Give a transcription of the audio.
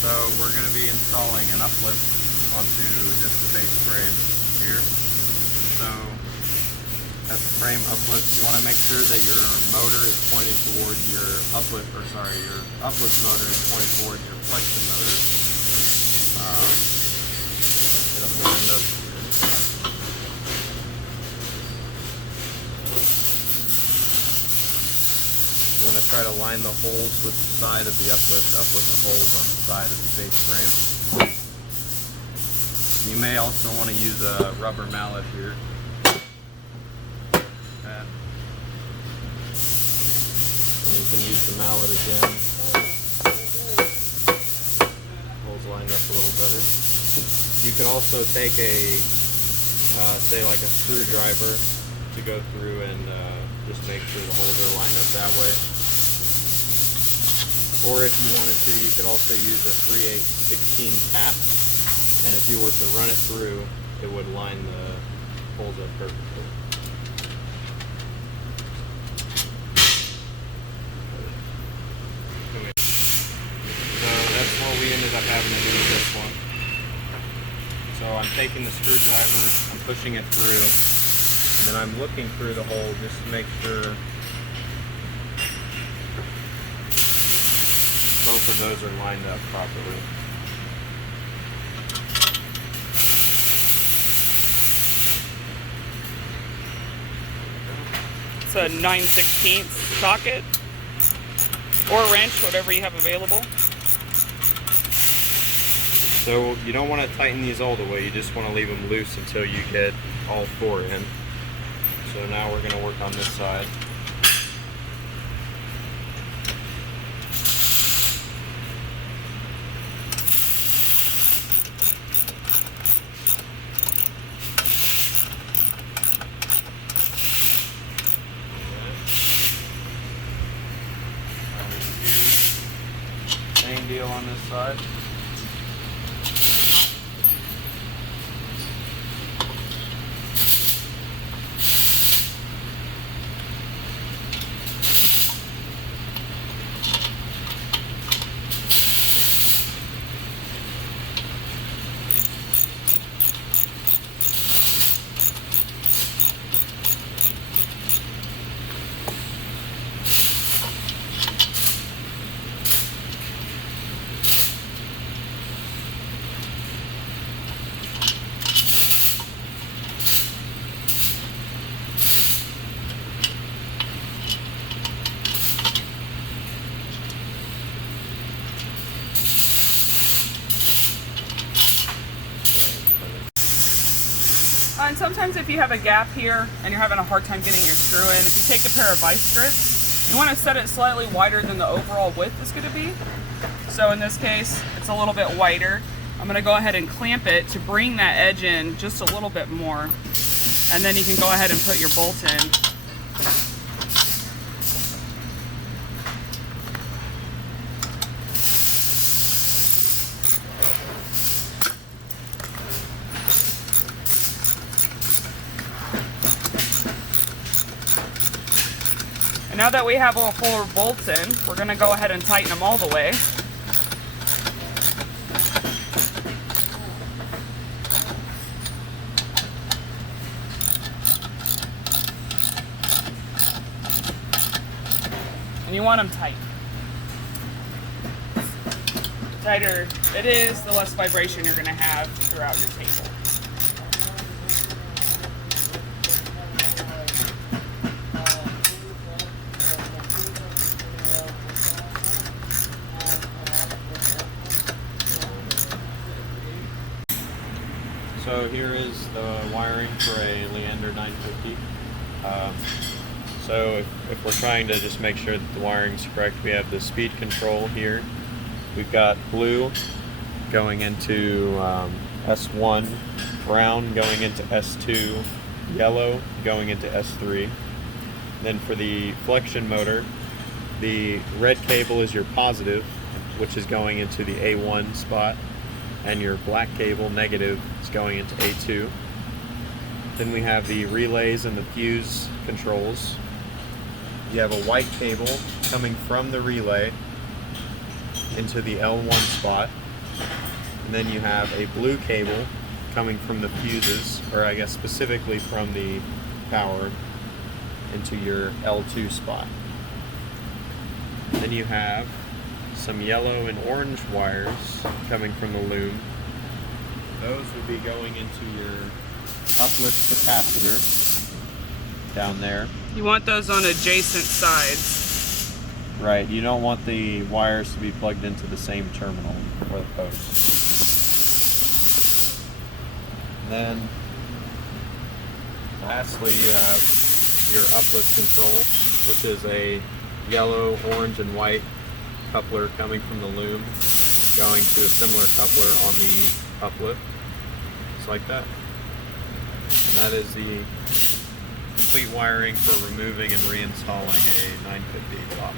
So we're going to be installing an uplift onto just the base frame here. So at the frame uplift, you want to make sure that your motor is pointed toward your uplift, or sorry, your uplift motor is pointed toward your flexion motor. It'll end up. You want to try to line the holes with the side of the uplift up with the holes on the side of the base frame. You may also want to use a rubber mallet here. And you can use the mallet again. Holes lined up a little better. You can also take a, say like a screwdriver to go through and just make sure the holes are lined up that way. Or if you wanted to, you could also use a 3/8/16 tap, and if you were to run it through, it would line the holes up perfectly. So that's what we ended up having to do with this one. So I'm taking the screwdriver, I'm pushing it through, and then I'm looking through the hole just to make sure both of those are lined up properly. It's a 9/16 socket or wrench, whatever you have available. So you don't want to tighten these all the way, you just want to leave them loose until you get all four in. So now we're going to work on this side. Same deal on this side. And sometimes if you have a gap here and you're having a hard time getting your screw in, if you take a pair of vice grips, you want to set it slightly wider than the overall width is going to be. So in this case, it's a little bit wider. I'm going to go ahead and clamp it to bring that edge in just a little bit more. And then you can go ahead and put your bolt in. And now that we have all four bolts in, we're going to go ahead and tighten them all the way. And you want them tight. The tighter it is, the less vibration you're going to have throughout your table. So here is the wiring for a Leander 950. So if we're trying to just make sure that the wiring's correct, we have the speed control here. We've got blue going into S1, brown going into S2, yellow going into S3. Then for the flexion motor, the red cable is your positive, which is going into the A1 spot, and your black cable, negative, is going into A2. Then we have the relays and the fuse controls. You have a white cable coming from the relay into the L1 spot, And then you have a blue cable coming from the fuses, or I guess specifically from the power into your L2 spot. Then you have some yellow and orange wires coming from the loom. Those would be going into your uplift capacitor down there. You want those on adjacent sides. Right, you don't want the wires to be plugged into the same terminal or the post. Then, lastly, you have your uplift control, which is a yellow, orange, and white coupler coming from the loom, going to a similar coupler on the uplift, just like that. And that is the complete wiring for removing and reinstalling a 950 block.